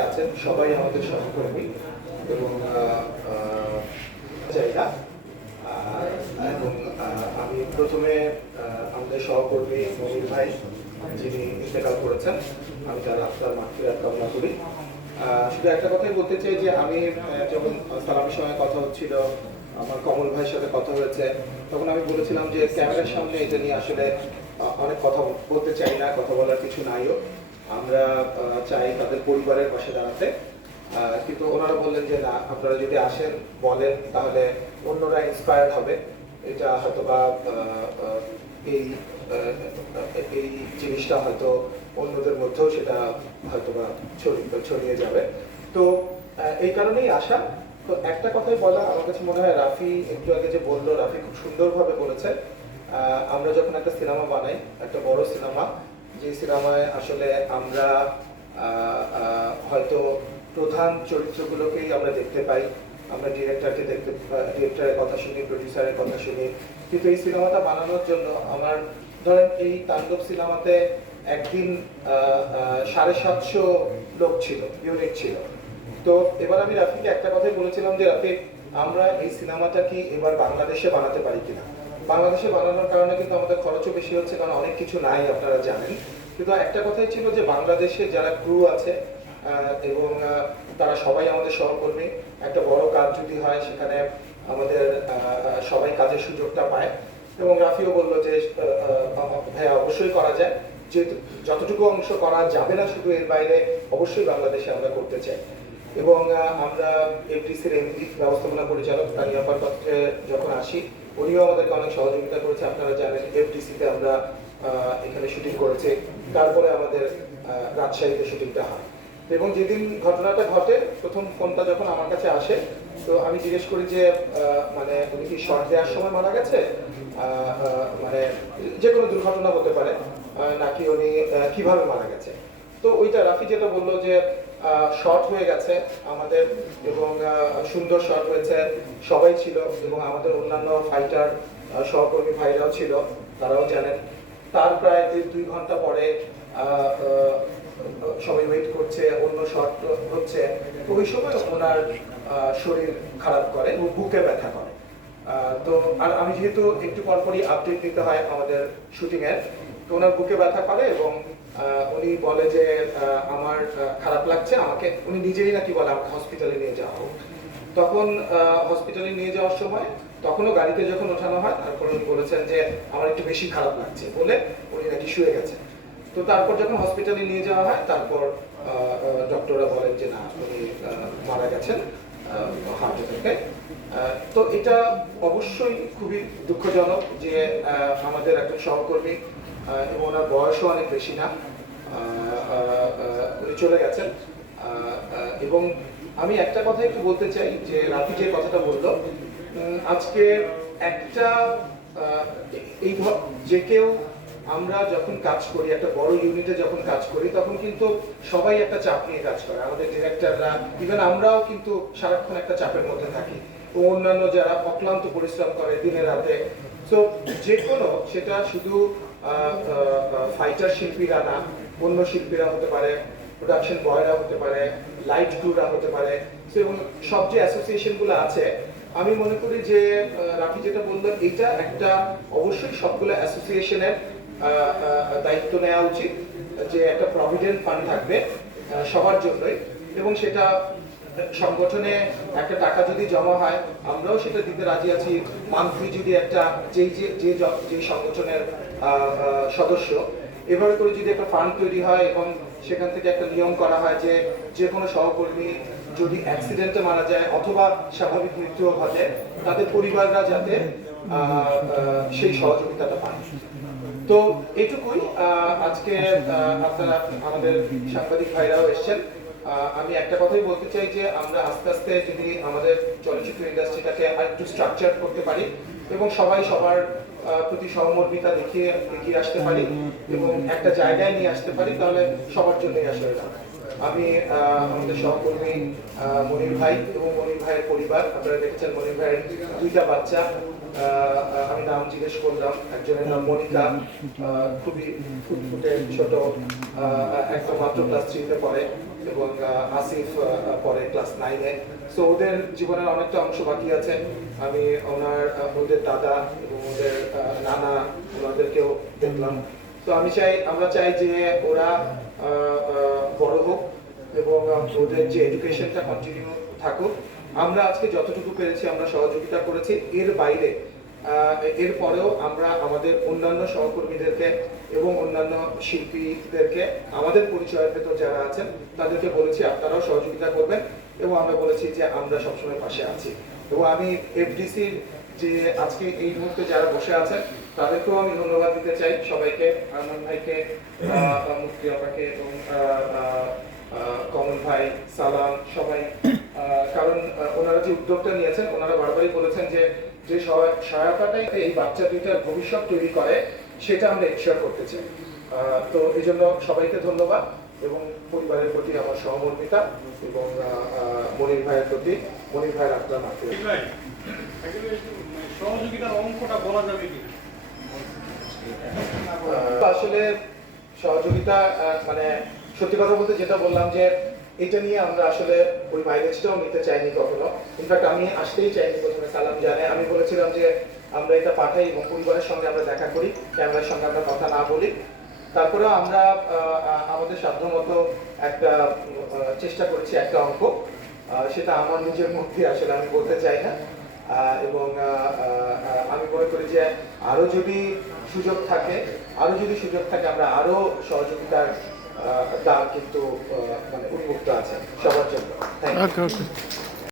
আছেন সবাই আমাদের সহকর্মী এবং জায়গা এবং আমি প্রথমে আমাদের সহকর্মী মনির ভাই যিনি ইন্তেকাল করেছেন, আমি তার আত্মার মাগফিরাত কামনা করি। শুধু একটা কথাই বলতে চাই যে আমি যখন সালামের সময় কথা হচ্ছিল, আমার কমল ভাইয়ের সাথে কথা হয়েছে, তখন আমি বলেছিলাম যে ক্যামেরার সামনে এটা নিয়ে আসলে অনেক কথা বলতে চাই না, কথা বলার কিছু নাইও। আমরা চাই তাদের পরিবারের পাশে দাঁড়াতে, কিন্তু ওনারা বললেন যে না, আপনারা যদি আসেন বলেন তাহলে অন্যরা ইন্সপায়ার্ড হবে। এটা হয়তোবা এই এই জিনিসটা হয়তো অন্যদের মধ্যেও সেটা হয়তোবা ছড়িয়ে যাবে। তো এই কারণেই আসা। তো একটা কথাই বলা, আমার কাছে মনে হয় রাফি একটু আগে যে বললো, রাফি খুব সুন্দরভাবে বলেছে। আমরা যখন একটা সিনেমা বানাই, একটা বড় সিনেমা, যে সিনেমায় আসলে আমরা হয়তো প্রধান চরিত্রগুলোকেই আমরা দেখতে পাই, আমরা ডিরেক্টরের কথা শুনি, প্রডিউসারের কথা শুনি, কিন্তু এই সিনেমাটা বানানোর জন্য আমার ধরেন এই তাণ্ডব সিনেমাতে একদিন 750 লোক ছিল, ইউনিট ছিল। তো এবার আমি রাফিকে একটা কথাই বলেছিলাম যে রাফি, আমরা এই সিনেমাটা কি এবার বাংলাদেশে বানাতে পারি কিনা। বাংলাদেশে বানানোর কারণে কিন্তু আমাদের খরচও বেশি হচ্ছে, কারণ অনেক কিছু নাই, আপনারা জানেন। কিন্তু একটা কথাই ছিল যে বাংলাদেশে যারা ক্রু আছে এবং তারা সবাই আমাদের সহকর্মী, একটা বড় কাজ যদি হয় সেখানে আমাদের সবাই কাজের সুযোগটা পায়। এবং রাফিও বললো যে হ্যাঁ, অবশ্যই করা যায়, যে যতটুকু অংশ করা যাবে না শুধু এর বাইরে অবশ্যই বাংলাদেশে আমরা করতে চাই। এবং আমরা এফডিসির এমডি ব্যবস্থাপনা পরিচালক তানিয়াপার পত্রে যখন আসি, উনিও আমাদেরকে অনেক সহযোগিতা করেছে। আপনারা জানেন এফডিসিতে আমরা এখানে শুটিং করেছি, তারপরে আমাদের রাজশাহীতে শুটিংটা হয়। এবং যেদিন ঘটনাটা ঘটে, প্রথম ফোনটা যখন আমার কাছে আসে, তো আমি জিজ্ঞেস করি যে মানে উনি কি শর্ট দেওয়ার সময় মারা গেছে, মানে যে কোনো দুর্ঘটনা হতে পারে, নাকি উনি কিভাবে মারা গেছে। তো ওইটা রাফি যেটা বললো যে শর্ট হয়ে গেছে আমাদের, এবং সুন্দর শর্ট হয়েছে, সবাই ছিল এবং আমাদের অন্যান্য ফাইটার সহকর্মী ভাইরাও ছিল, তারাও জানেন। তার প্রায় 2 ঘন্টা পরে সবাই ওয়েট করছে, অন্য শট হচ্ছে, তো ওই সময় ওনার শরীর খারাপ করে, বুকে ব্যথা করে। তো আর আমি যেহেতু একটু পরপরই আপডেট দিতে হয় আমাদের শুটিং এর, তো ওনার বুকে ব্যথা করে এবং উনি বলে যে আমার খারাপ লাগছে, আমাকে উনি নিজেই নাকি বলে আমাকে হসপিটালে নিয়ে যাওয়া হোক। তখন হসপিটালে নিয়ে যাওয়ার সময়, তখনও গাড়িতে যখন ওঠানো হয়, তারপর উনি বলেছেন যে আমার একটু বেশি খারাপ লাগছে বলে উনি নাকি শুয়ে গেছেন। তো তারপর যখন হসপিটালে নিয়ে যাওয়া হয়, তারপর ডক্টররা বলেন যে না, উনি মারা গেছেন হার্ট অ্যাটাকে। তো এটা অবশ্যই খুবই দুঃখজনক যে আমাদের একজন সহকর্মী, এবং ওনার বয়সও অনেক বেশি না, উনি চলে গেছেন। এবং আমি একটা কথা একটু বলতে চাই যে রাফি যে কথাটা বললো, আজকে একটা এই যে কেউ, আমরা যখন কাজ করি একটা বড় ইউনিটে যখন কাজ করি, তখন কিন্তু সবাই একটা চাপ নিয়ে কাজ করে, আমাদের ডিরেক্টররা, ইভেন আমরাও কিন্তু সারাক্ষণ একটা চাপের মধ্যে থাকি, ও অন্যান্য যারা অক্লান্ত পরিশ্রম করে দিনে রাতে। তো যে কোনো, সেটা শুধু ফাইটার শিল্পীরা না, অন্য শিল্পীরা হতে পারে, প্রোডাকশন বয়রা হতে পারে, লাইট ক্রুরা হতে পারে, এবং সব যে অ্যাসোসিয়েশনগুলো আছে, আমি মনে করি যে রাফি যেটা বললো, এটা একটা অবশ্যই সবগুলো অ্যাসোসিয়েশনের দায়িত্ব নেওয়া উচিত, যে একটা প্রভিডেন্ট ফান্ড থাকবে সবার জন্যই, এবং সেটা সংগঠনে একটা টাকা যদি জমা হয়, আমরাও সেটা দিতে রাজি আছি। মান্থলি যদি একটা যে সংগঠনের সদস্য, এভাবে করে যদি একটা ফান্ড তৈরি হয় এবং সেখান থেকে একটা নিয়ম করা হয় যে যে কোনো সহকর্মী যদি অ্যাক্সিডেন্টে মারা যায় অথবা স্বাভাবিক মৃত্যু ঘটে, তাদের পরিবাররা যাতে সেই সহযোগিতাটা পায়। তো এটুকুই। আজকে আপনারা আমাদের সাংবাদিক ভাইরাও এসছেন, আমি একটা কথাই বলতে চাই যে আমরা আস্তে আস্তে যদি আমাদের চলচ্চিত্র ইন্ডাস্ট্রিটাকে আরেকটু স্ট্রাকচার করতে পারি এবং সবাই সবার প্রতি সহমর্মিতা দেখিয়ে আসতে পারি এবং একটা জায়গায় নিয়ে আসতে পারি, তাহলে সবার জন্যই আসলে না। আমি আমাদের সহকর্মী মনির ভাই এবং মনির ভাইয়ের পরিবার, আপনারা দেখেছেন মনির ভাইয়ের 2টা বাচ্চা, আমি নাম জিজ্ঞেস করলাম, একজনের নাম মনিকা, খুবই ফুটফুটে ছোট, একদম মাত্র ক্লাস 3-তে পড়ে, এবং আসিফ পরে ক্লাস 9-এ। সো ওদের জীবনের অনেকটা অংশ বাকি আছে। আমি ওদের দাদা এবং ওদের নানা ওনাদেরকেও দেখলাম। তো আমরা চাই যে ওরা বড় হোক এবং ওদের যে এডুকেশনটা কন্টিনিউ থাকুক। আমরা আজকে যতটুকু পেরেছি আমরা সহযোগিতা করেছি, এর বাইরে এরপরেও আমরা আমাদের অন্যান্য সহকর্মীদেরকে এবং অন্যান্য শিল্পীদেরকে আমাদের পরিচয়ের ভেতর যারা আছেন তাদেরকে বলেছি আপনারাও সহযোগিতা করবেন, এবং আমরা বলেছি যে আমরা সবসময় পাশে আছি। এবং আমি এফডিসির যে আজকে এই মুহূর্তে যারা বসে আছেন তাদেরকেও আমি ধন্যবাদ দিতে চাই, সবাইকে, আরমান ভাইকে, মুফতি আপাকে এবং কমল ভাই, সালাম, সবাই। কারণ ওনারা যে উদ্যোগটা নিয়েছেন, ওনারা বারবারই বলেছেন যে যে সহায়তাটাই এই বাচ্চা দুইটার ভবিষ্যৎ তৈরি করে সেটা আমরা ইনশিওর করতে চাই। তো এই জন্য সবাইকে ধন্যবাদ এবং পরিবারের প্রতি আমার সহমর্মিতা, এবং মনির ভাইয়ের প্রতি, মনির ভাইয়ের আপনার মাত্র সহযোগিতার অঙ্কটা বলা যাবে কি? আসলে সহযোগিতা মানে সত্যি কথা বলতে যেটা বললাম যে এটা নিয়ে আমরা আসলে ওই মাইলেজটাও নিতে চাইনি কখনো। ইনফ্যাক্ট আমি আসতেই চাইনি প্রথমে, সালাম জানে আমি বলেছিলাম যে আমরা এটা পাঠাই এবং পরিবারের সঙ্গে আমরা দেখা করি, ক্যামেরার সঙ্গে আমরা কথা না বলি। তারপরেও আমরা আমাদের সাধ্যমতো একটা চেষ্টা করেছি একটা অঙ্ক, সেটা আমার নিজের মধ্যে আসলে আমি বলতে চাই না। এবং আমি মনে করি যে আরো যদি সুযোগ থাকে আমরা আরো সহযোগিতার দ্বার কিন্তু মানে উন্মুক্ত আছে সবার জন্য। Thank you.